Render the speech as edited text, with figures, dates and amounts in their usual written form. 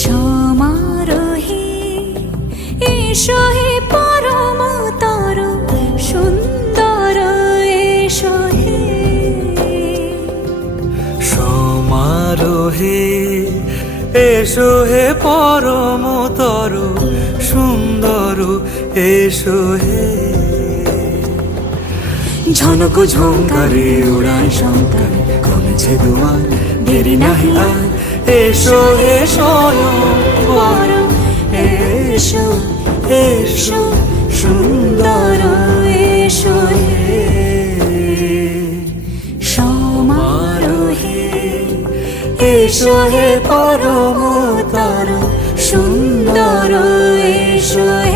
সমারোহে এসো হে পরমতর সুন্দর এসো হে। সমারোহে এসো হে পরমতর সুন্দর এসো হে। ঝনক ঝঙ্কারে উড়ান শঙ্কার কমেছে দুয়ার, দেরি নাহি আর এসো হে স্বয়ং বর। এসো এসো সুন্দর এসো হে। সমারোহে এসো হে পরমতর সুন্দর এসো হে।